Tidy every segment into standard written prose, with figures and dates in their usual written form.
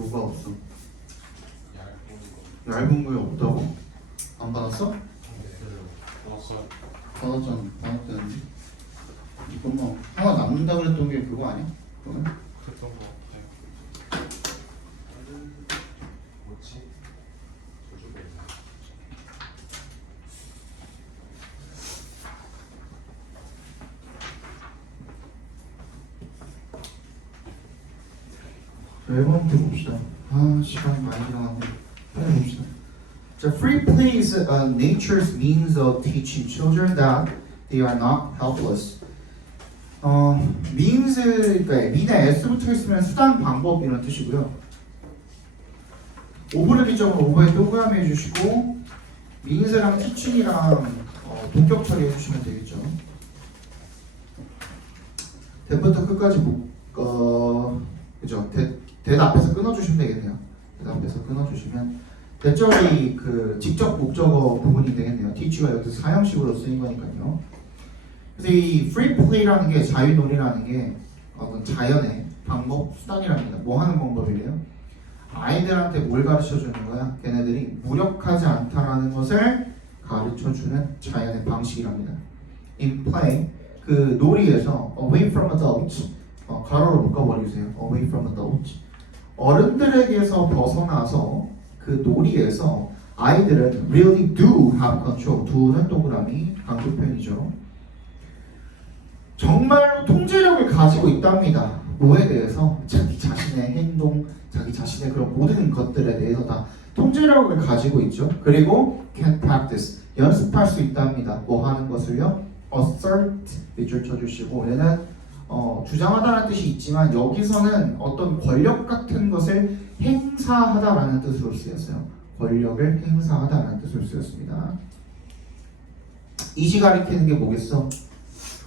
뭐가 없어? 얇은 거에 없다고? 안 받았어? 받았잖아. 받았다는데. 이거 뭐 하나 남는다 그랬던 게 그거 아니야? 그거는? 그랬던 거 같아요. 뭐지? 저주가 있나? 앨범 봅시다. 아 시간이 많이 지나갔네. 빨리 봅시다. 자, free play is nature's means of teaching children that they are not helpless. means 그러니까 mean에 s 붙어 있으면 수단, 방법 이런 뜻이고요. 오버를 기점으로 오버에 동그라미 해주시고 means랑 teaching이랑 동격 처리해 주시면 되겠죠. 대부터 끝까지 그죠? 대 앞에서 끊어주시면 되겠네요. 대 앞에서 끊어주시면 대절이 그 직접 목적어 부분이 되겠네요. teach가 여기서 사형식으로 쓰인 거니까요. 그래서 이 free play라는 게 자유놀이라는 게 어떤 자연의 방법, 수단이랍니다. 뭐 하는 방법이래요? 아이들한테 뭘 가르쳐 주는 거야? 걔네들이 무력하지 않다라는 것을 가르쳐 주는 자연의 방식이랍니다. In play, 그 놀이에서 away from adults, 가로로 묶어버리세요. away from adults. 어른들에게서 벗어나서 그 놀이에서 아이들은 really do have control. do는 동그라미 강조 표현이죠. 정말로 통제력을 가지고 있답니다. 뭐에 대해서? 자기 자신의 행동, 자기 자신의 그런 모든 것들에 대해서 다 통제력을 가지고 있죠. 그리고 can practice, 연습할 수 있답니다. 뭐 하는 것을요? assert, 밑줄 쳐주시고 얘는 주장하다라는 뜻이 있지만 여기서는 어떤 권력 같은 것을 행사하다라는 뜻으로 쓰였어요. 권력을 행사하다라는 뜻으로 쓰였습니다. 이시 가리키는 게 뭐겠어?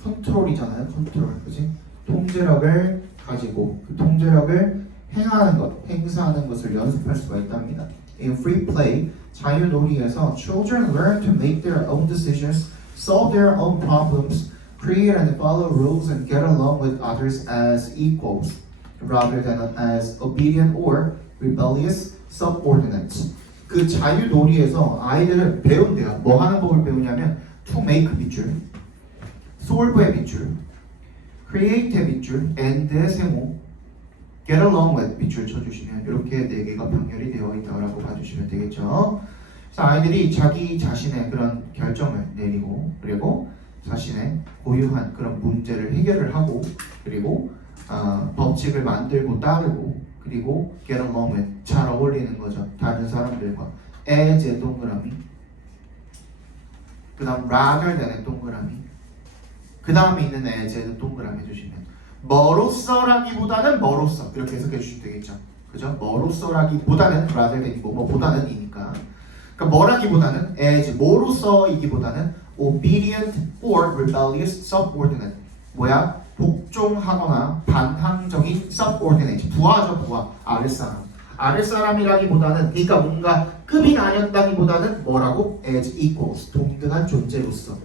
컨트롤이잖아요. 컨트롤, 그지? 통제력을 가지고 그 통제력을 행하는 것, 행사하는 것을 연습할 수가 있답니다. In free play, 자유놀이에서 children learn to make their own decisions, solve their own problems, create and follow rules, and get along with others as equals, rather than as obedient or rebellious subordinates. 그 자유놀이에서 아이들은 배운대요. 뭐 하는 법을 배우냐면 to make 밑줄, solve의 밑줄, create의 밑줄, and의 세모, get along with 밑줄 쳐주시면 이렇게 4개가 병렬이 되어 있다고 봐주시면 되겠죠. 그래서 아이들이 자기 자신의 그런 결정을 내리고 그리고 자신의 고유한 그런 문제를 해결을 하고 그리고 법칙을 만들고 따르고 그리고 get along with 잘 어울리는 거죠. 다른 사람들과 as의 동그라미 그 다음 rather than의 동그라미 그 다음에 있는 as의 동그라미 해주시면 뭐로써라기보다는 뭐로써 이렇게 해석해 주시면 되겠죠. 그죠? 뭐로써라기보다는 rather than 뭐보다는 이니까 그러니까 뭐라기보다는 as 뭐로써이기보다는 obedient or rebellious subordinate 뭐야? 복종하거나 반항적인 subordinate 부하죠. 부하 아랫사람 아랫사람이라기보다는 그러니까 뭔가 급이 나뉘었다기보다는 뭐라고? as equals 동등한 존재로서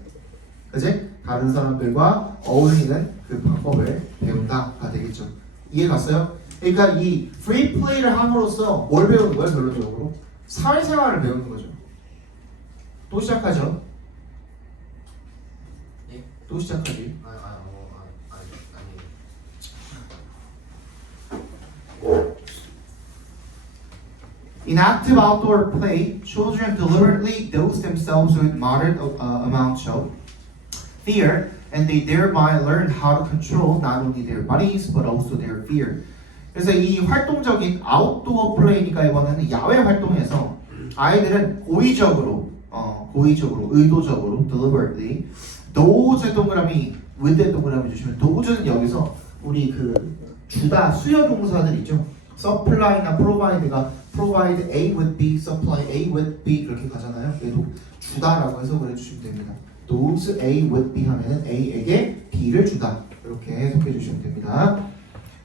그치? 다른 사람들과 어울리는 그 방법을 배운다가 되겠죠. 이해 갔어요? 그러니까 이 free play를 함으로써 뭘 배우는 거예요? 결론적으로 사회생활을 배우는 거죠. 또 시작하죠? 예? 또 시작하지? In active outdoor play, children deliberately dose themselves with moderate amounts of fear, and they thereby learn how to control not only their bodies but also their fear. 그래서 이 활동적인 아웃도어 플레이니까 이번에는 야외 활동에서 아이들은 고의적으로, 의도적으로, deliberately, dose의 동그라미, with의 동그라미 주시면 dose는 여기서 우리 그 주다 수요 동사들 있죠. supply나 provide가 provide A with B, supply A with B 이렇게 가잖아요. 얘도 주다라고 해석을 해주시면 됩니다. Dose A with B 하면은 A에게 B를 주다 이렇게 해석해 주시면 됩니다.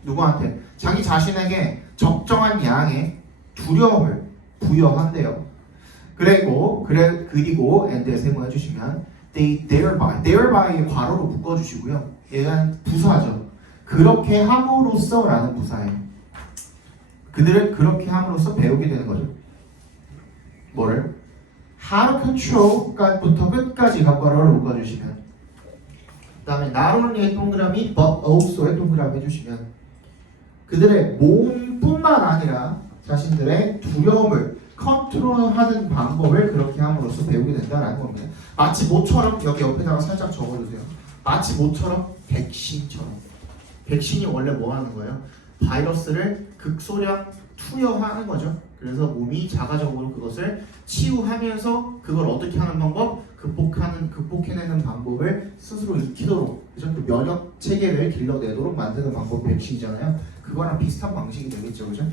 누구한테? 자기 자신에게 적정한 양의 두려움을 부여한대요. 그리고 and에 세모해 주시면 they thereby 괄호로 묶어주시고요. 얘는 부사죠. 그렇게 함으로써라는 부사예요. 그들은 그렇게 함으로써 배우게 되는 거죠. 뭐를? How to control부터 끝까지 각과로를 묶어주시면 그 다음에 not only의 동그라미 but also의 동그라미 해주시면 그들의 몸뿐만 아니라 자신들의 두려움을 컨트롤하는 방법을 그렇게 함으로써 배우게 된다라는 겁니다. 마치 모처럼 여기 옆에다가 살짝 적어주세요. 마치 모처럼 백신처럼. 백신이 원래 뭐 하는 거예요? 바이러스를 극소량 투여하는 거죠. 그래서 몸이 자가적으로 그것을 치유하면서 그걸 어떻게 하는 방법? 극복해내는 방법을 스스로 익히도록 그죠? 그 면역 체계를 길러내도록 만드는 방법이 백신이잖아요. 그거랑 비슷한 방식이 되겠죠, 그죠?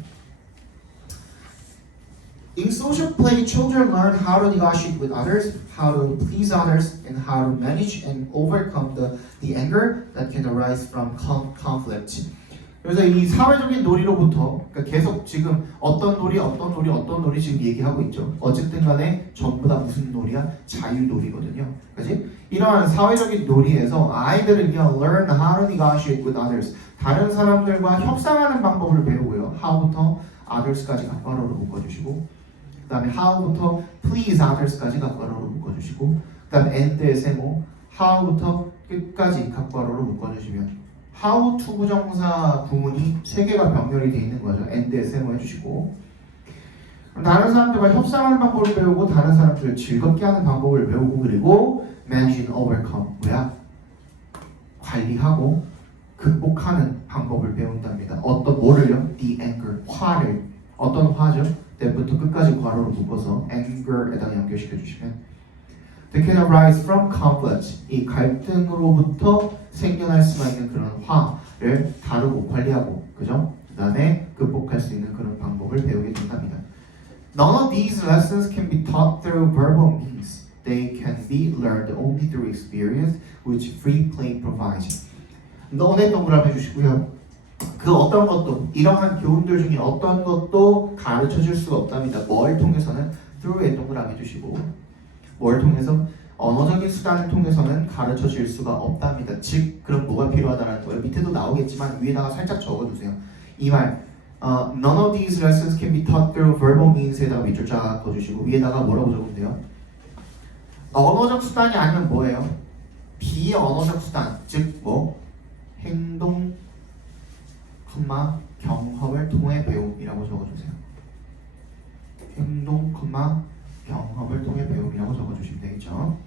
In social play, children learn how to negotiate with others, how to please others, and how to manage and overcome the anger that can arise from conflict. 그래서 이 사회적인 놀이로부터 그러니까 계속 지금 어떤 놀이 지금 얘기하고 있죠. 어쨌든 간에 전부 다 무슨 놀이야? 자유놀이거든요. 그지? 이러한 사회적인 놀이에서 아이들은 그냥 learn how to negotiate with others. 다른 사람들과 협상하는 방법을 배우고요. how부터 others까지 각괄호로 묶어주시고 그 다음에 how부터 please others까지 각괄호로 묶어주시고 그 다음에 and의 세모 how부터 끝까지 각괄호로 묶어주시면 how to 부정사 구문이 3개가 병렬이 되어 있는 거죠. and의 세모 해주시고 다른 사람들과 협상하는 방법을 배우고 다른 사람들을 즐겁게 하는 방법을 배우고 그리고 manage and overcome 뭐야? 관리하고 극복하는 방법을 배운답니다. 어떤 뭐를요? The anger, 화를 어떤 화죠? 때부터 끝까지 괄호로 묶어서 anger에다가 연결시켜 주시면 They can arise from conflict. 이 갈등으로부터 생겨날 수가 있는 그런 화를 다루고 관리하고 그죠? 그 다음에 극복할 수 있는 그런 방법을 배우게 된답니다. None of these lessons can be taught through verbal means. They can be learned only through experience, which free play provides. 너네 동그라미 해주시고요. 그 어떤 것도 이러한 교훈들 중에 어떤 것도 가르쳐 줄 수가 없답니다. 뭘 통해서는 through의 동그라미 해주시고 뭘 통해서 언어적인 수단을 통해서는 가르쳐 줄 수가 없답니다. 즉 그럼 뭐가 필요하다는 거예요? 밑에도 나오겠지만 위에다가 살짝 적어두세요. 이 말 None of these lessons can be taught through verbal means에다가 밑줄 쫙 그어주시고 위에다가 뭐라고 적으면 돼요? 언어적 수단이 아니면 뭐예요? 비언어적 수단 즉 뭐? 행동, 경험을 통해 배움이라고 적어주세요. 행동, 경험을 통해 배움이라고 적어주시면 되겠죠.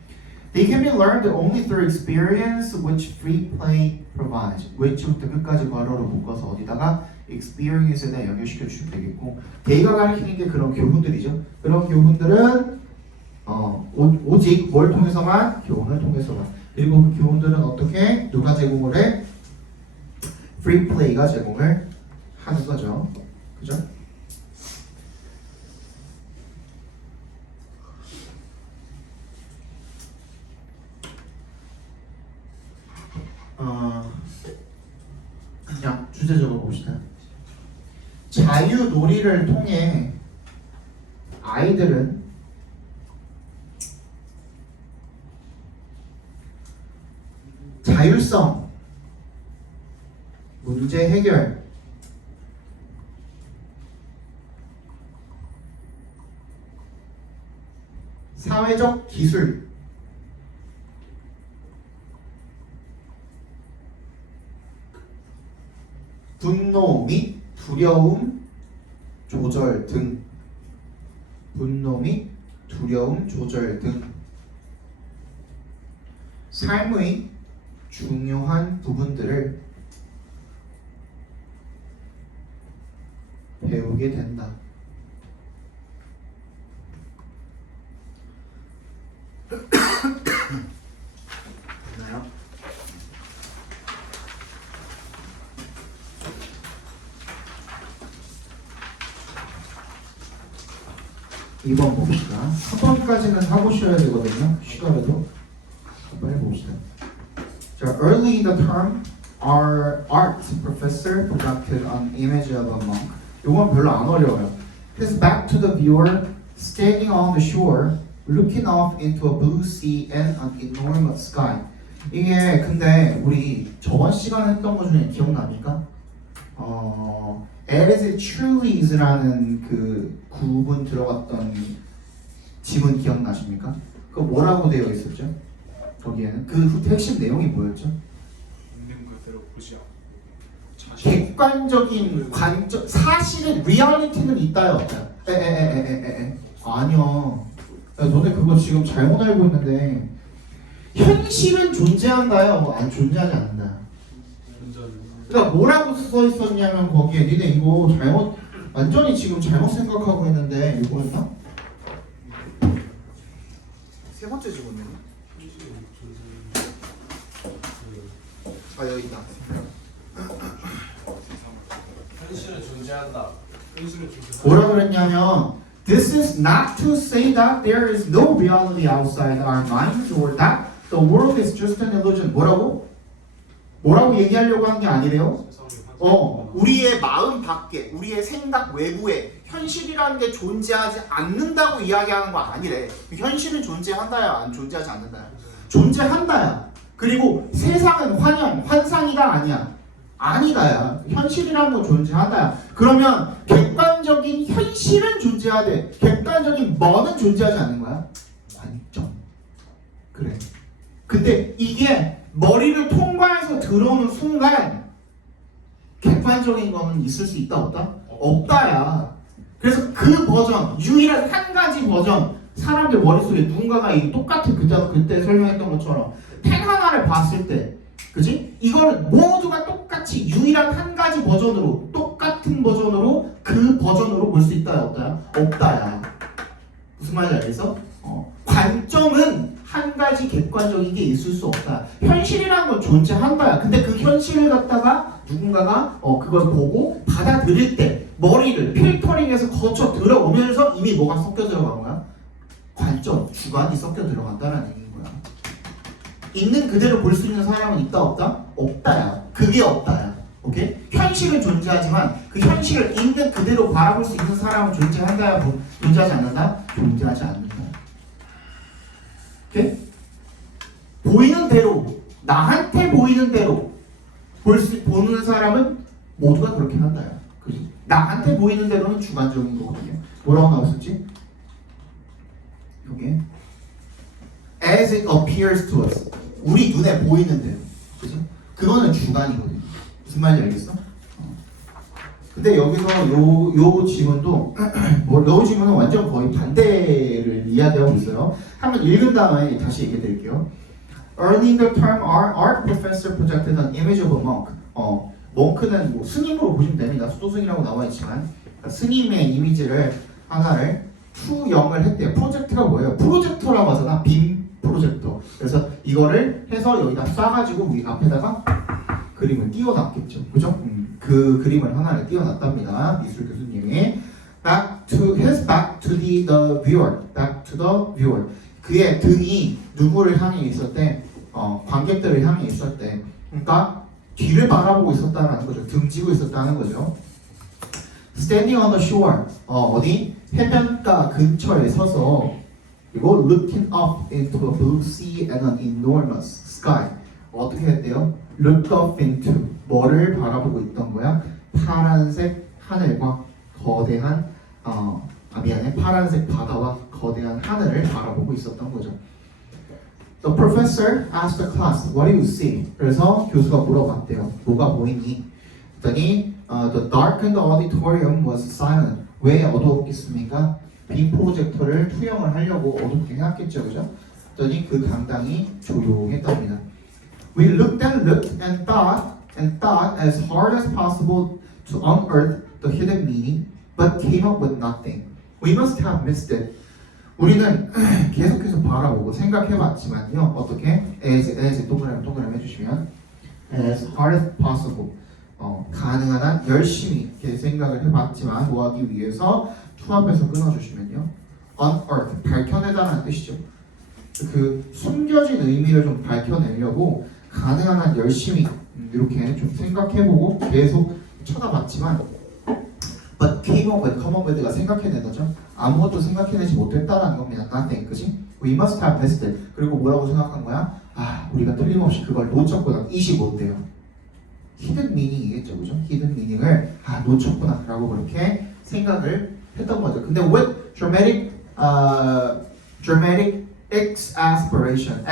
They can be learned only through experience, which free play provides. which부터 끝까지 괄호로 묶어서 어디다가 experience에다 연결시켜 주시면 되겠고, they가 가르치는 게 그런 교훈들이죠. 그런 교훈들은 오직 뭘 통해서만? 교훈을 통해서만. 그리고 그 교훈들은 어떻게 누가 제공을 해? free play가 제공을 하는 거죠. 그죠? 그냥 주제 적어봅시다. 자유놀이를 통해 아이들은 자율성, 문제 해결, 사회적 기술, 분노 및 두려움 조절 등 분노 및 두려움 조절 등 삶의 중요한 부분들을 배우게 된다. 됐나요? 2번 봅시다. 3번까지는 하고 쉬어야 되거든요. 쉬더라도 한번 해봅시다. 자, early in the term, our art professor projected an image of a monk. 이건 별로 안 어려워요. His back to the viewer, standing on the shore, looking off into a blue sea and an enormous sky. 이게 근데 우리 저번 시간에 했던 거 중에 기억납니까? as it truly is라는 그 구문 들어갔던 지문 기억나십니까? 그 뭐라고 되어 있었죠? 거기에는 그 핵심 내용이 뭐였죠? 있는 그대로 보지 않고 자신 객관적인 관점, 사실은 리얼리티는 있다요, 없다요? 아니요. 야, 너네 그거 지금 잘못 알고 있는데 현실은 존재한다요, 안 존재하지 않는다. 그러니까 뭐라고 써 있었냐면 거기에 니네 이거 잘못, 완전히 지금 잘못 생각하고 있는데 이거였나? 세 번째 지문이네. 아 여기 있다. 현실은 존재한다. 뭐라 그랬냐면 This is not to say that there is no reality outside our minds or that the world is just an illusion. 뭐라고? 뭐라고 얘기하려고 한 게 아니래요. 우리의 마음 밖에, 우리의 생각 외부에 현실이라는 게 존재하지 않는다고 이야기하는 거 아니래. 현실은 존재한다야, 안 존재하지 않는다야. 존재한다야. 그리고 세상은 환상이다 아니야. 아니다야. 현실이라는 건 존재한다야. 그러면 객관적인 현실은 존재하되 객관적인 뭐는 존재하지 않는 거야? 관점. 그래. 근데 이게 머리를 통과해서 들어오는 순간 객관적인 거는 있을 수 있다 없다? 없다야. 그래서 그 버전, 유일한 한 가지 버전, 사람들 머릿속에 누군가가 이 똑같은 그때 설명했던 것처럼 펜 하나를 봤을 때, 그지? 이거를 모두가 똑같이 유일한 한 가지 버전으로, 똑같은 버전으로 그 버전으로 볼 수 있다야 없다야? 없다야. 무슨 말인지 알겠어? 관점은 한 가지 객관적인 게 있을 수 없다. 현실이라는 건 존재한다야. 근데 그 현실을 갖다가 누군가가 그걸 보고 받아들일 때 머리를 필터링해서 거쳐 들어오면서 이미 뭐가 섞여 들어간 거야? 관점, 주관이 섞여 들어간다는 얘기인 거야. 있는 그대로 볼 수 있는 사람은 있다 없다? 없다야. 그게 없다야. 오케이? 현실은 존재하지만 그 현실을 있는 그대로 바라볼 수 있는 사람은 존재한다야? 존재하지 않는다? 존재하지 않는다. 오케이? 보이는 대로, 나한테 보이는 대로 보는 사람은 모두가 그렇게 한다야. 그지? 나한테 보이는 대로는 주관적인 거거든요. 뭐라고 나왔었지? 여기 as it appears to us. 우리 눈에 보이는 대로. 그죠? 그거는 주관이거든요. 무슨 말인지 알겠어? 근데 여기서 요 지문도 요 지문은 완전 거의 반대를 이야기하고 있어요. 한번 읽은 다음에 다시 얘기해 드릴게요. Early in the term, our professor projected an image of a monk. 멍크는 뭐 스님으로 보시면 됩니다. 수도승이라고 나와 있지만 스님의 이미지를 하나를 투영을 했대요. 프로젝트가 뭐예요? 프로젝터라고 하잖아. 빔 프로젝터. 그래서 이거를 해서 여기다 쏴가지고 우리 앞에다가 그림을 띄워놨겠죠. 그죠? 그 그림을 하나를 띄워놨답니다. 미술 교수님이 his back to the viewer. back to the viewer. 그의 등이 누구를 향해 있었대? 관객들을 향해 있었대. 그러니까 뒤를 바라보고 있었다는 거죠. 등지고 있었다는 거죠. Standing on the shore. 어디? 해변가 근처에 서서 그리고 looking up into a blue sea and an enormous sky. 어떻게 했대요? Look up into 뭐를 바라보고 있던 거야? 파란색 하늘과 거대한 파란색 바다와 거대한 하늘을 바라보고 있었던 거죠. The professor asked the class, "What do you see?" 그래서 교수가 물어봤대요. 뭐가 보이니? 그랬더니 the darkened auditorium was silent. 왜 어두웠겠습니까? 빔 프로젝터를 투영을 하려고 어둡게 해놨겠죠, 그죠? 그랬더니 그 강당이 조용했답니다. We looked and thought as hard as possible to unearth the hidden meaning, but came up with nothing. We must have missed it. 우리는 계속해서 바라보고 생각해봤지만요. 어떻게? as 동그라미 해주시면 as hard as possible. 가능한 한 열심히 이렇게 생각을 해봤지만 뭐하기 위해서 투합해서 끊어주시면요. unearth, 밝혀내다라는 뜻이죠. 그 숨겨진 의미를 좀 밝혀내려고 가능한 한 열심히 이렇게 좀 생각해보고 계속 쳐다봤지만 but came up with가 생각해내다죠. 아무것도 생각해내지 못했다라는 겁니다. nothing, 그지? We must have missed it. 그리고 뭐라고 생각한 거야? 우리가 틀림없이 그걸 놓쳤구나. 25대요. 히든 미닝이겠죠, 그죠? 히든 미닝을 놓쳤구나라고 그렇게 생각을 했던 거죠. 근데 with dramatic exasperation,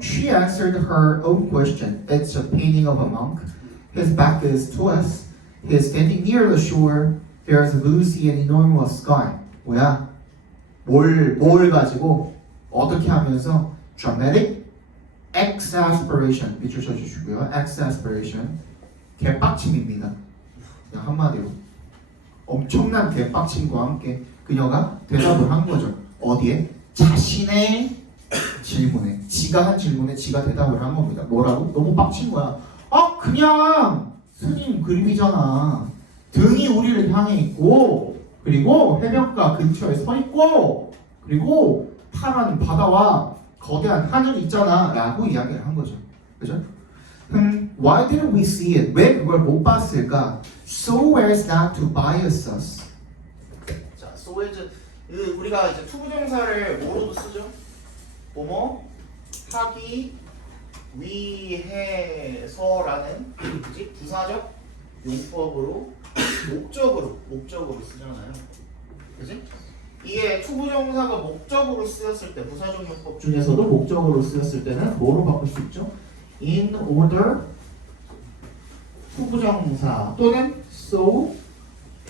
she answered her own question. It's a painting of a monk. His back is to us. He is standing near the shore. There's a blue sea and enormous sky. 뭐야? 뭘 가지고 어떻게 하면서 dramatic exasperation 밑줄 쳐주시고요. exasperation 개빡침입니다. 그냥 한마디로 엄청난 개빡침과 함께 그녀가 대답을 한 거죠. 어디에? 자신의 질문에, 지가 한 질문에 지가 대답을 한 겁니다. 뭐라고? 너무 빡친 거야. 그냥 스님 그림이잖아. 등이 우리를 향해 있고, 그리고 해변가 근처에 서 있고, 그리고 파란 바다와 거대한 하늘이 있잖아 라고 이야기를 한 거죠. 그죠? Why didn't we see it? 왜 그걸 못 봤을까? So as not to bias us. 자, so as 우리가 이제 투부정사를 뭐로도 쓰죠? 뭐뭐 하기 위해서라는 그지? 부사적 용법으로 목적으로 쓰잖아요. 그지? 이게 투부정사가 목적으로 쓰였을 때 부사적 용법 중에서도 목적으로 쓰였을 때는 뭐로 바꿀 수 있죠? In order 투부정사 또는 so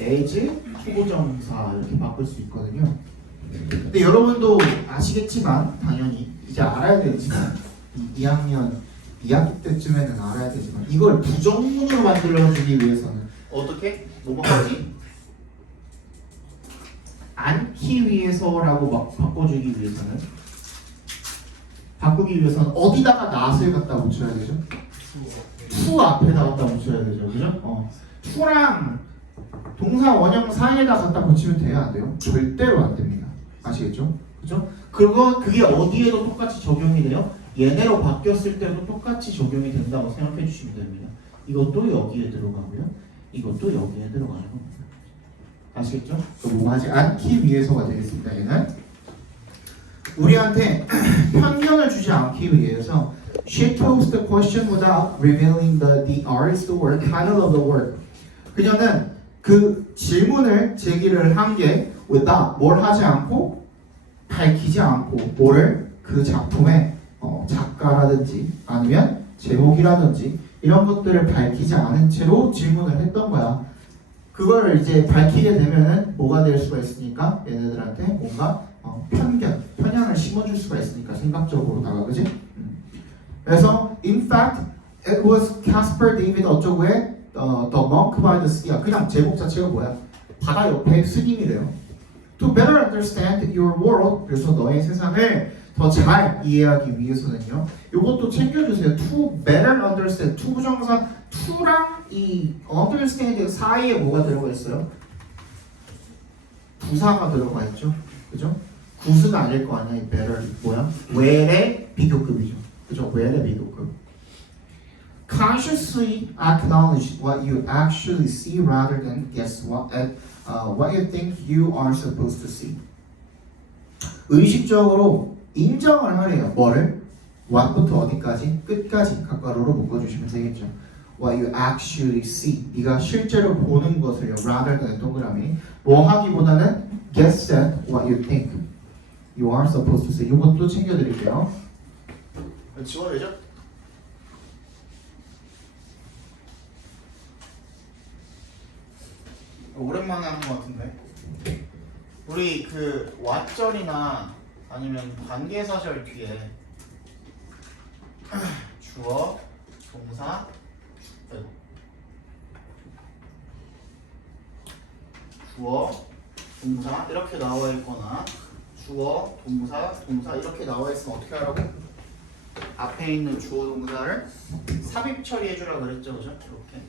as 투부정사 이렇게 바꿀 수 있거든요. 근데 여러분도 아시겠지만 당연히 이제 알아야 되지만 2학년 2학기 때쯤에는 알아야 되지만 이걸 부정문으로 만들어주기 위해서는 어떻게? 뭐하지? 않기 위해서라고 막 바꿔주기 위해서는 바꾸기 위해서는 어디다가 not을 갖다 붙여야 되죠? to 앞에다 갖다 붙여야 되죠, 그죠? to랑 동사 원형 사이에다 갖다 붙이면 돼요, 안 돼요? 절대로 안 됩니다. 아시겠죠? 그죠? 그게 어디에도 똑같이 적용이 돼요? 얘네로 바뀌었을 때도 똑같이 적용이 된다고 생각해 주시면 됩니다. 이것도 여기에 들어가고요. 이것도 여기에 들어가는 겁니다. 아시겠죠? 뭐 하지 않기 위해서가 되겠습니다. 얘는 우리한테 편견을 주지 않기 위해서 she posed the question without revealing the artist work, title of the work. 그녀는 그 질문을 제기를 한 게 without 뭘 하지 않고 밝히지 않고 뭐를 그 작품의 작가라든지 아니면 제목이라든지 이런 것들을 밝히지 않은 채로 질문을 했던 거야. 그걸 이제 밝히게 되면은 뭐가 될 수가 있으니까 얘네들한테 뭔가 편향을 심어줄 수가 있으니까 생각적으로다가 그지? 그래서 in fact it was Caspar David 어쩌고의 The Monk by the Sea. 그냥 제목 자체가 뭐야? 바다 옆에 스님이래요. To better understand your world. 그래서 너의 세상을 더 잘 이해하기 위해서는요. 이것도 챙겨주세요. To better understand. to 부정사 to랑 이 understand 사이에 뭐가 들어가 있어요? 부사가 들어가 있죠. 그죠? 굿은 아닐 거 아니야. 이 better 뭐야? where의 비교급이죠. 그죠? where의 비교급. Consciously acknowledge what you actually see rather than guess what you think you are supposed to see. 의식적으로 인정을 하래요. 뭐를? what부터 어디까지? 끝까지 가까로로 묶어주시면 되겠죠. What you actually see. 네가 실제로 보는 것을요. rather than 동그라미. 뭐 하기보다는 guess at what you think you are supposed to see. 이것도 챙겨드릴게요. 지워내죠? 오랜만에 하는 것 같은데. 우리 그 왓절이나 아니면 관계사절 뒤에 주어, 동사, 주어, 동사 이렇게 나와 있거나 주어, 동사, 동사 이렇게 나와 있으면 어떻게 하라고? 앞에 있는 주어, 동사를 삽입 처리해 주라고 그랬죠, 그죠? 이렇게.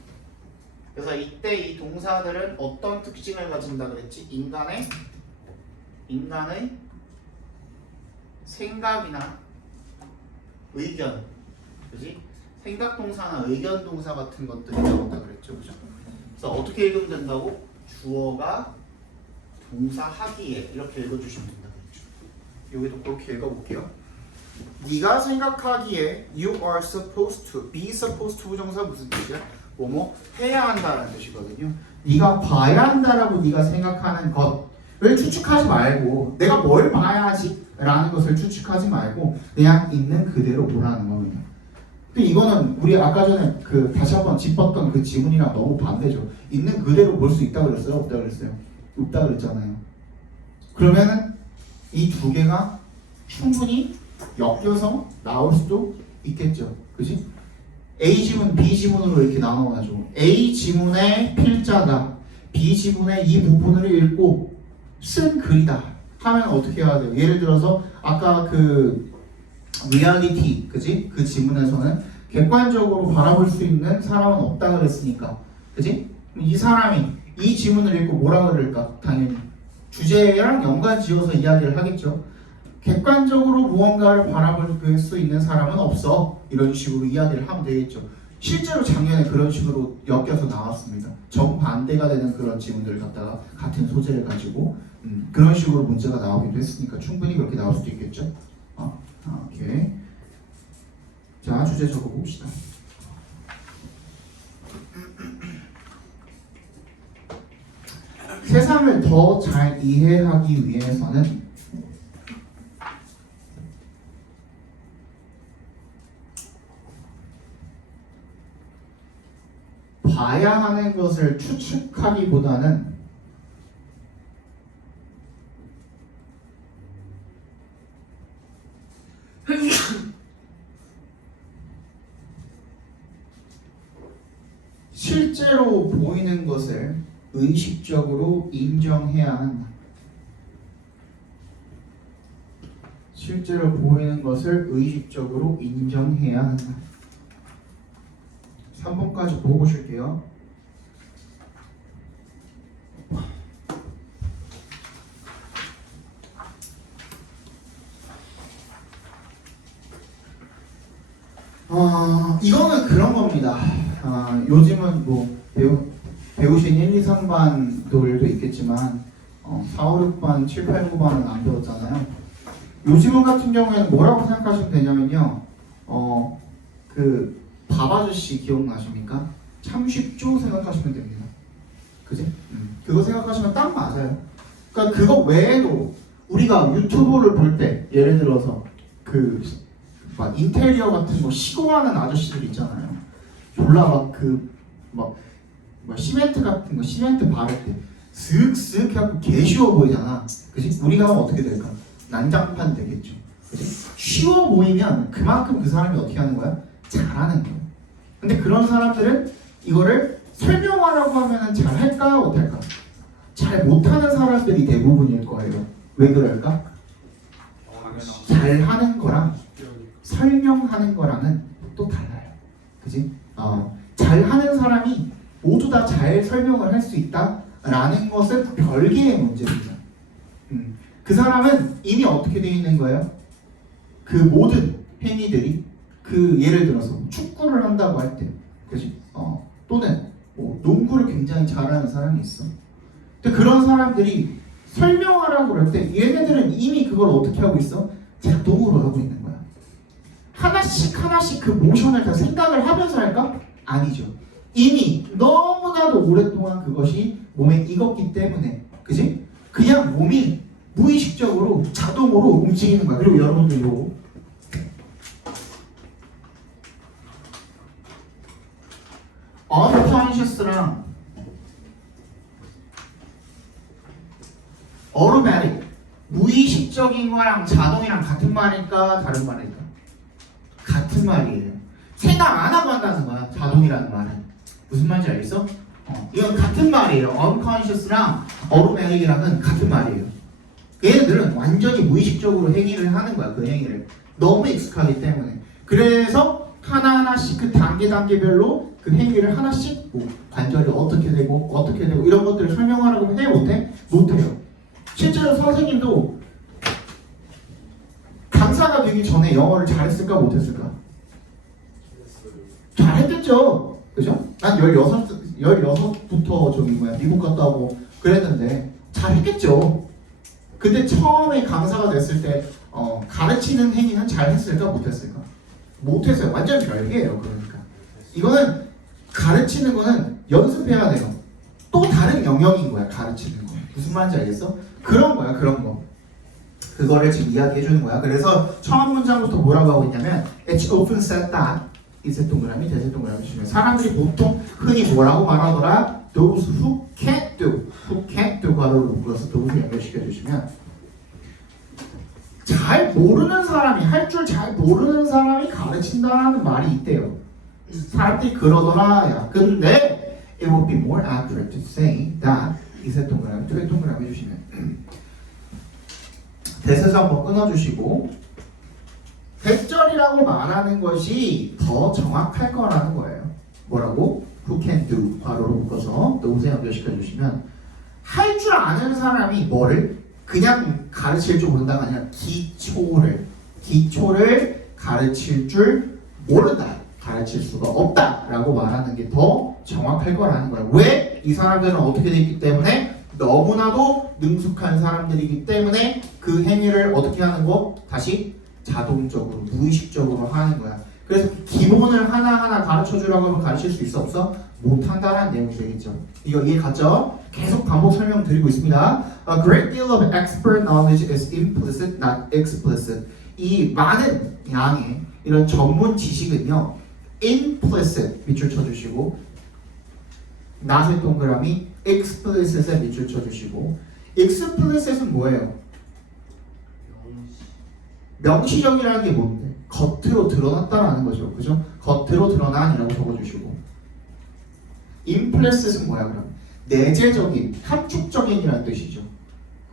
그래서 이때 이 동사들은 어떤 특징을 가진다 그랬지? 인간의 생각이나 의견, 그지? 생각 동사나 의견 동사 같은 것들이 나온다 그랬죠, 그죠? 그래서 어떻게 읽으면 된다고? 주어가 동사 하기에 이렇게 읽어주시면 된다 그랬죠. 여기도 그렇게 읽어볼게요. 네가 생각하기에 you are supposed to, be supposed to 부정사 무슨 뜻이야? 뭐뭐 해야 한다는 뜻이거든요. 네가 봐야 한다라고 네가 생각하는 것을 추측하지 말고 내가 뭘 봐야지 라는 것을 추측하지 말고 그냥 있는 그대로 보라는 겁니다. 근데 이거는 우리 아까 전에 그 다시 한번 짚었던 그 지문이랑 너무 반대죠. 있는 그대로 볼 수 있다 그랬어요? 없다 그랬어요? 없다 그랬잖아요. 그러면은 이 두 개가 충분히 엮여서 나올 수도 있겠죠. 그지? A 지문, B 지문으로 이렇게 나눠가지고 A 지문의 필자가 B 지문의 이 부분을 읽고 쓴 글이다 하면 어떻게 해야 돼요? 예를 들어서 아까 그 리얼리티, 그지? 그 지문에서는 객관적으로 바라볼 수 있는 사람은 없다 그랬으니까, 그지? 이 사람이 이 지문을 읽고 뭐라 그럴까? 당연히 주제랑 연관 지어서 이야기를 하겠죠. 객관적으로 무언가를 바라볼 수 있는 사람은 없어. 이런 식으로 이야기를 하면 되겠죠. 실제로 작년에 그런 식으로 엮여서 나왔습니다. 정반대가 되는 그런 지문들을 갖다가 같은 소재를 가지고 그런 식으로 문제가 나오기도 했으니까 충분히 그렇게 나올 수도 있겠죠. 오케이. 자, 주제 적어봅시다. 세상을 더 잘 이해하기 위해서는 봐야 하는 것을 추측하기보다는 실제로 보이는 것을 의식적으로 인정해야 한다. 실제로 보이는 것을 의식적으로 인정해야 한다. 3번까지 보고 보실게요. 이거는 그런 겁니다. 요즘은 뭐 배우신 1, 2, 3반들도 있겠지만 4, 5, 6반, 7, 8, 9반은 안 배웠잖아요. 요즘 같은 경우에는 뭐라고 생각하시면 되냐면요. 그 밥 아저씨 기억나십니까? 참 쉽죠 생각하시면 됩니다. 그지? 그거 생각하시면 딱 맞아요. 그러니까 그거 외에도 우리가 유튜브를 볼 때 예를 들어서 그 막 인테리어 같은 거 시공하는 아저씨들 있잖아요. 졸라 막 시멘트 같은 거 시멘트 바를 때 슥슥 해갖고 개 쉬워 보이잖아. 그지? 우리가 하면 어떻게 될까? 난장판 되겠죠. 그지? 쉬워 보이면 그만큼 그 사람이 어떻게 하는 거야? 잘하는 거야. 근데 그런 사람들은 이거를 설명하라고 하면 잘할까 못할까? 잘 못하는 사람들이 대부분일 거예요. 왜 그럴까? 잘하는 거랑 설명하는 거랑은 또 달라요. 그지? 잘하는 사람이 모두 다 잘 설명을 할 수 있다라는 것은 별개의 문제입니다. 그 사람은 이미 어떻게 되어 있는 거예요? 그 모든 행위들이 예를 들어서 축구를 한다고 할 때, 그지? 또는 뭐 농구를 굉장히 잘하는 사람이 있어. 근데 그런 사람들이 설명하라고 그럴 때 얘네들은 이미 그걸 어떻게 하고 있어? 자동으로 하고 있는 거야. 하나씩 그 모션을 다 생각을 하면서 할까? 아니죠. 이미 너무나도 오랫동안 그것이 몸에 익었기 때문에, 그지? 그냥 몸이 무의식적으로 자동으로 움직이는 거야. 그리고 여러분들 이거 unconscious랑 automatic 무의식적인 거랑 자동이랑 같은 말일까 다른 말일까? 같은 말이에요. 생각 안 하고 한다는 거야. 자동이라는 말은 무슨 말인지 알겠어? 이건 같은 말이에요. unconscious랑 automatic이랑은 같은 말이에요. 얘네들은 완전히 무의식적으로 행위를 하는 거야. 그 행위를 너무 익숙하기 때문에. 그래서 하나하나씩 그 단계별로 그 행위를 하나씩 뭐 관절이 어떻게 되고 이런 것들을 설명하라고 해 못해? 못해요. 실제로 선생님도 강사가 되기 전에 영어를 잘했을까 못했을까? 잘했겠죠. 그죠? 난 16부터 미국 갔다 오고 그랬는데 잘했겠죠. 근데 처음에 강사가 됐을 때 가르치는 행위는 잘 했을까 못했을까? 못했어요. 완전 별개예요. 그러니까 이거는 가르치는 거는 연습해야 돼요. 또 다른 영역인 거야. 가르치는 거. 무슨 말인지 알겠어? 그런 거야. 그런 거. 그거를 지금 이야기해 주는 거야. 그래서 처음 문장부터 뭐라고 하고 있냐면 It's often said that 이세 동그라미 대세 동그라미 주시면 사람들이 보통 흔히 뭐라고 말하더라? Those who can't do 괄호를 묶어서 those를 연결시켜 주시면 잘 모르는 사람이 할 줄 잘 모르는 사람이 가르친다는 말이 있대요. 사람들이 그러더라. 야, 근데 it would be more accurate to say that 이세 동그라미 두세 동그라미 해주시면 대세서 한번 끊어주시고 대절이라고 말하는 것이 더 정확할 거라는 거예요. 뭐라고? Who can do 괄호로 묶어서 those에 연결시켜 주시면 할 줄 아는 사람이 뭐를 그냥 가르칠 줄 모른다가 아니라 기초를 가르칠 줄 모른다. 가르칠 수가 없다라고 말하는 게 더 정확할 거라는 거예요. 왜? 이 사람들은 어떻게 돼 있기 때문에 너무나도 능숙한 사람들이기 때문에 그 행위를 어떻게 하는 거? 다시 자동적으로 무의식적으로 하는 거야. 그래서 기본을 하나하나 가르쳐주라고 하면 가르칠 수 있어 없어? 못한다라는 내용이 되겠죠. 이거 이해 갔죠? 계속 반복 설명드리고 있습니다. A great deal of expert knowledge is implicit, not explicit. 이 많은 양의 이런 전문 지식은요, implicit 밑줄 쳐주시고, not의 동그라미, explicit에 밑줄 쳐주시고, explicit은 뭐예요? 명시적이라는 게 뭔데? 겉으로 드러났다라는 거죠. 그죠? 겉으로 드러난이라고 적어주시고, implicit은 뭐야 그럼? 내재적인, 함축적인이라는 뜻이죠.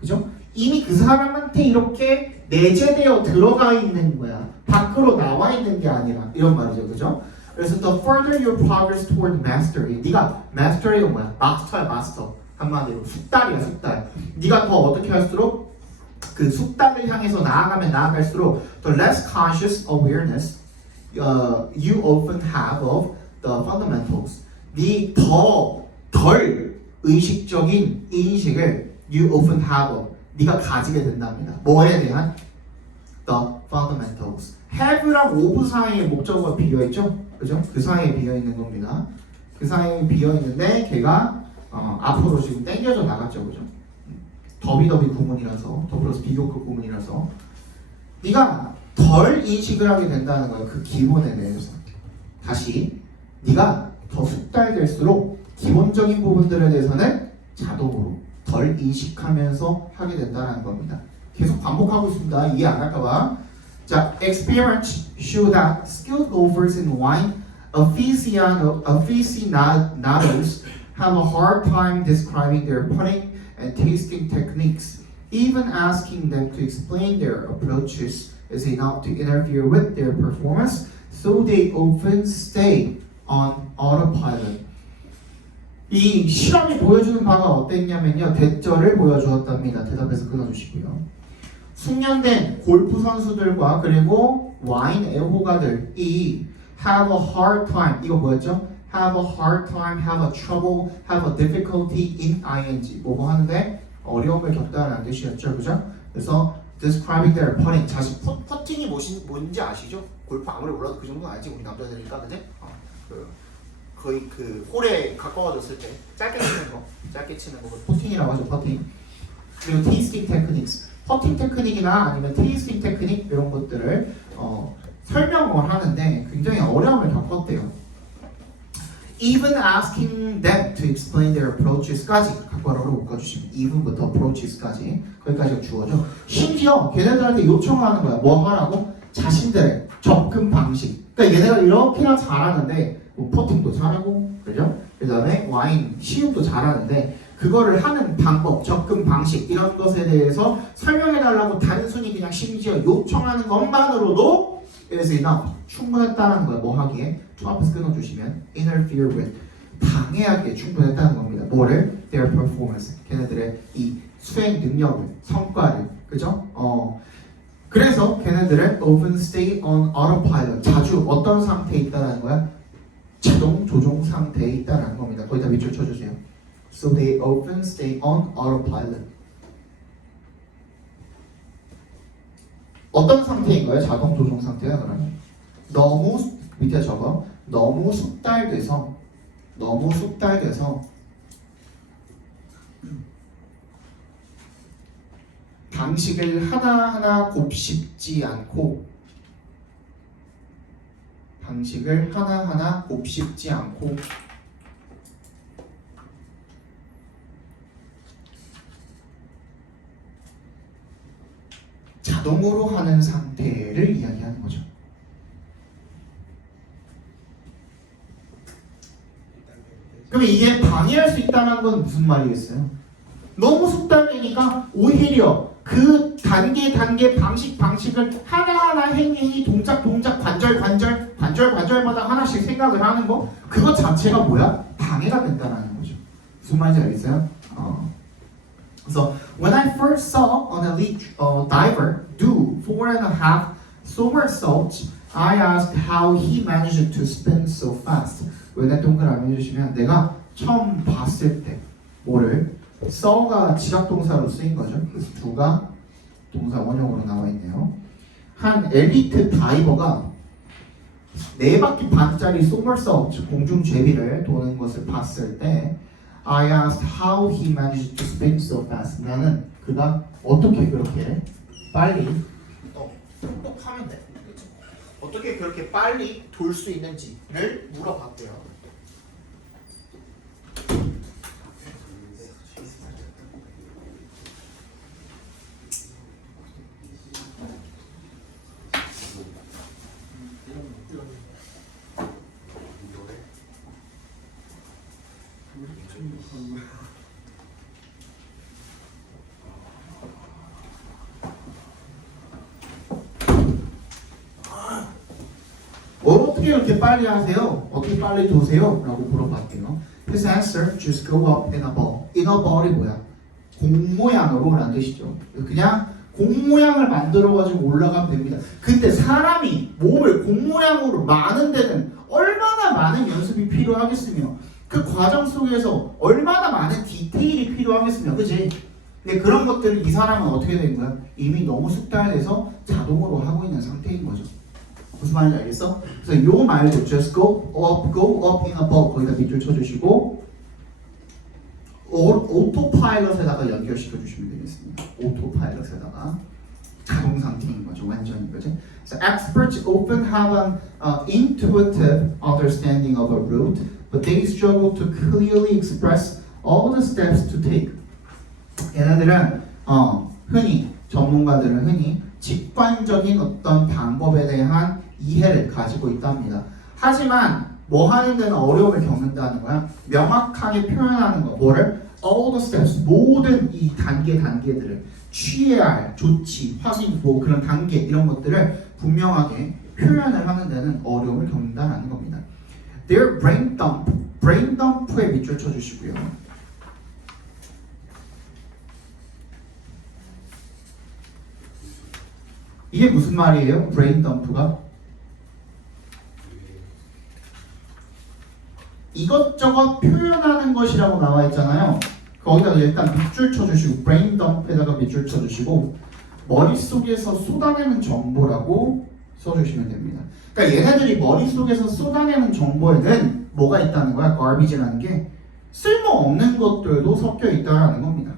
그죠? 이미 그 사람한테 이렇게 내재되어 들어가 있는 거야. 밖으로 나와 있는 게 아니라 이런 말이죠. 그죠? 그래서 the further your progress toward mastery, 네가 mastery가 뭐야? 마스터야 마스터. 한마디로 숙달이야 숙달. 네가 더 어떻게 할수록 그 숙달을 향해서 나아가면 나아갈수록 the less conscious awareness you often have of the fundamentals. 네 덜 의식적인 인식을 you often have of, 네가 가지게 된답니다. 뭐에 대한? The fundamentals. have랑 of 사이에 목적어가 비어있죠? 그죠? 그 사이에 비어있는 겁니다. 그 사이에 비어있는데 걔가 앞으로 지금 당겨져 나갔죠. 그죠? 더비더비 구문이라서 더 플러스 비교급 구문이라서 네가 덜 인식을 하게 된다는 거예요. 그 기본에 대해서. 다시 네가 더 숙달될수록 기본적인 부분들에 대해서는 자동으로 덜 인식하면서 하게 된다는 겁니다. 계속 반복하고 있습니다. 이해 안 할까봐. 자, experience show that skilled golfers in wine aficionados have a hard time describing their putting and tasting techniques. Even asking them to explain their approaches is enough to interfere with their performance, so they often stay on autopilot. 이 실험이 보여주는 바가 어땠냐면요, 대절을 보여주었답니다. 대답해서 끊어주시고요. 숙련된 골프 선수들과 그리고 와인 애호가들이 have a hard time, 이거 뭐였죠? have a hard time, have a trouble, have a difficulty in ing. 뭐뭐 하는데 어려움을 겪다라는 뜻이었죠, 그죠? 그래서 describing their putting, 자신 퍼팅이 뭔지 아시죠? 골프 아무리 몰라도 그 정도는 알지, 우리 남자들이니까, 그지? 거의 그 홀에 가까워졌을 때 짧게 치는 거 퍼팅이라고 하죠. 퍼팅. 그리고 테이스팅 테크닉스, 퍼팅 테크닉이나 아니면 테이스팅 테크닉 이런 것들을 설명을 하는데 굉장히 어려움을 겪었대요. Even asking them to explain their approaches까지 각괄호로 묶어주시면 even부터 approaches까지 거기까지가 주어죠. 심지어 걔네들한테 요청하는 거야. 뭐 하라고? 자신들의 접근 방식. 그러니까 얘네가 이렇게나 잘하는데 뭐 퍼팅도 잘하고, 그죠? 그 다음에 와인 시음도 잘하는데 그거를 하는 방법, 접근 방식 이런 것에 대해서 설명해달라고 단순히 그냥 심지어 요청하는 것만으로도 is enough, 충분했다는 거야. 뭐 하기에? 좀 앞에서 끊어주시면 interfere with, 방해하기에 충분했다는 겁니다. 뭐를? their performance, 걔네들의 이 수행 능력을, 성과를, 그죠? 그래서 걔네들은 often stay on autopilot, 자주 어떤 상태에 있다는 거야? 자동 조종 상태에 있다는 겁니다. 거기다 밑줄 쳐주세요. So they often stay on autopilot. 어떤 상태인 거예요? 자동 조종 상태가 그러면 너무 밑에 적어 너무 숙달돼서 방식을 하나하나 곱씹지 않고 자동으로 하는 상태를 이야기하는 거죠. 그럼 이게 방해할 수 있다는 건 무슨 말이겠어요? 너무 숙달되니까 오히려 그 단계 방식을 하나하나 행위 동작 관절마다 하나씩 생각을 하는 거 그것 자체가 뭐야? 방해가 된다는 거죠. 무슨 말인지 알겠어요? So when I first saw an elite diver do 4.5 somersaults, I asked how he managed to spin so fast. 왜 동그라미 해주시면 내가 처음 봤을 때 뭐를 saw가 지각동사로 쓰인 거죠. 그래서 두가 동사 원형으로 나와 있네요. 한 엘리트 다이버가 4바퀴 반짜리 somersault 공중 제비를 도는 것을 봤을 때 I asked how he managed to spin so fast. 나는 그가 어떻게 그렇게 빨리 똑똑하면 돼. 어떻게 그렇게 빨리 돌 수 있는지를 물어봤대요. 어떻게 이렇게 빨리 하세요? 어떻게 빨리 도세요? 라고 물어봤대요. His answer, just go up in a ball. In a ball이 뭐야? 공 모양으로 라는 뜻이죠. 그냥 공 모양을 만들어가지고 올라가면 됩니다. 근데 사람이 몸을 공 모양으로 마는 데는 얼마나 많은 연습이 필요하겠으며 그 과정 속에서 얼마나 많은 디테일이 필요하겠으며 그치? 근데 그런 것들을 이 사람은 어떻게 된 거야? 이미 너무 숙달돼서 자동으로 하고 있는 상태인 거죠. 무슨 말인지 알겠어? 그래서 요 말도 just go up in a ball 거기다 밑줄 쳐주시고 오토파일럿에다가 연결시켜 주시면 되겠습니다. 오토파일럿에다가 자동 상태인 거죠. 완전히 그죠? So experts often have an intuitive understanding of a route, but they struggle to clearly express all the steps to take. 얘네들은 흔히 전문가들은 흔히 직관적인 어떤 방법에 대한 이해를 가지고 있답니다. 하지만 뭐 하는 데는 어려움을 겪는다는 거야. 명확하게 표현하는 거. 뭐를? All the steps. 모든 이 단계들을 취해야 할 조치, 확인, 뭐 그런 단계 이런 것들을 분명하게 표현을 하는 데는 어려움을 겪는다는 겁니다. Their brain dump. brain dump에 밑줄 쳐주시고요. 이게 무슨 말이에요? brain dump가? 이것저것 표현하는 것이라고 나와 있잖아요. 거기다가 일단 밑줄 쳐주시고 brain dump에다가 밑줄 쳐주시고 머릿속에서 쏟아내는 정보라고 써주시면 됩니다. 그러니까 얘네들이 머릿속에서 쏟아내는 정보에는 뭐가 있다는 거야? garbage라는 게 쓸모없는 것들도 섞여 있다는 겁니다.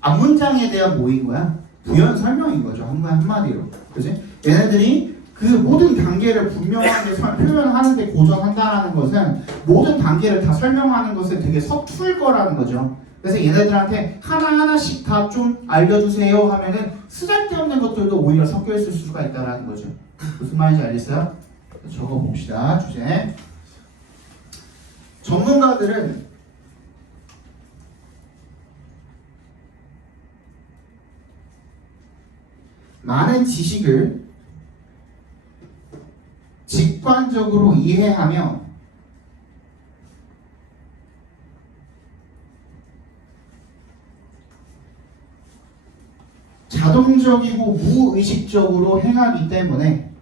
앞문장에 대한 뭐인 거야? 부연 설명인 거죠. 한마디로. 그지? 얘네들이 그 모든 단계를 분명하게 표현하는데 고전한다라는 것은 모든 단계를 다 설명하는 것에 되게 서툴 거라는 거죠. 그래서 얘네들한테 하나하나씩 다 좀 알려주세요 하면은 쓰잘데없는 것들도 오히려 섞여 있을 수가 있다라는 거죠. 무슨 말인지 알겠어요? 적어봅시다. 주제. 전문가들은 많은 지식을 직관적으로 이해하며 자동적이고 무의식적으로 행하기 때문에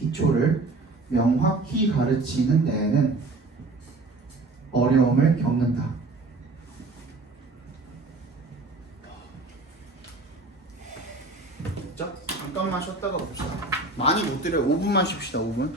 기초를 명확히 가르치는 데에는 어려움을 겪는다. 자, 잠깐만 쉬었다가 봅시다. 많이 못 드려요. 5분만 쉽시다. 5분.